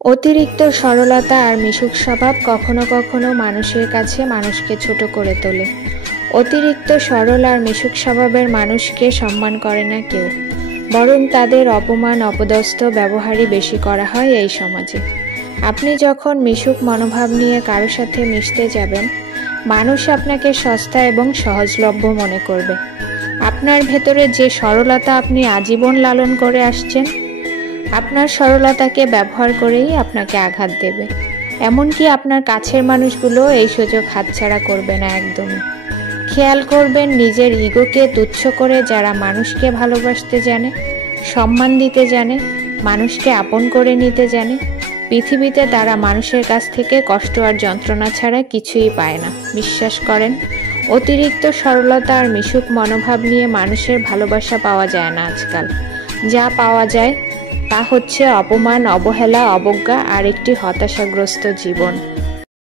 অতিরিক্ত সরলতা আর মিশুক স্বভাব কখনো কখনো মানুষের কাছে মানুষকে ছোট করে তোলে। অতিরিক্ত সরল আর মিশুক স্বভাবের মানুষকে সম্মান করে না কেউ, বরং তাদের অপমান অপদস্থ ব্যবহারই বেশি করা হয় এই সমাজে। আপনি যখন মিশুক মনোভাব নিয়ে কারো সাথে মিশতে যাবেন, মানুষ আপনাকে সস্তা এবং সহজলভ্য মনে করবে। আপনার ভেতরে যে সরলতা আপনি আজীবন লালন করে আসছেন, আপনার সরলতাকে ব্যবহার করেই আপনাকে আঘাত দেবে। এমনকি আপনার কাছের মানুষগুলো এই সুযোগ হাতছাড়া করবে না একদমই। খেয়াল করবেন, নিজের ইগোকে তুচ্ছ করে যারা মানুষকে ভালোবাসতে জানে, সম্মান দিতে জানে, মানুষকে আপন করে নিতে জানে, পৃথিবীতে তারা মানুষের কাছ থেকে কষ্ট আর যন্ত্রণা ছাড়া কিছুই পায় না। বিশ্বাস করেন, অতিরিক্ত সরলতা আর মিশুক মনোভাব নিয়ে মানুষের ভালোবাসা পাওয়া যায় না আজকাল। যা পাওয়া যায় তা হচ্ছে অপমান, অবহেলা, অবজ্ঞা আর একটি হতাশাগ্রস্ত জীবন।